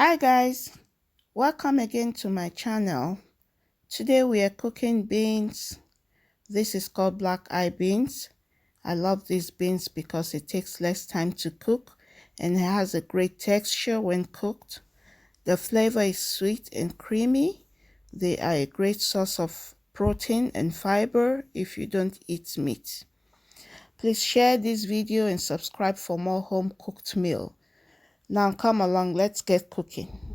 Hi guys, welcome again to my channel. Today we are cooking beans. This is called black eye beans. I love these beans because it takes less time to cook and it has a great texture when cooked. The flavor is sweet and creamy. They are a great source of protein and fiber if you don't eat meat. Please share this video and subscribe for more home cooked meal. Now come along, let's get cooking.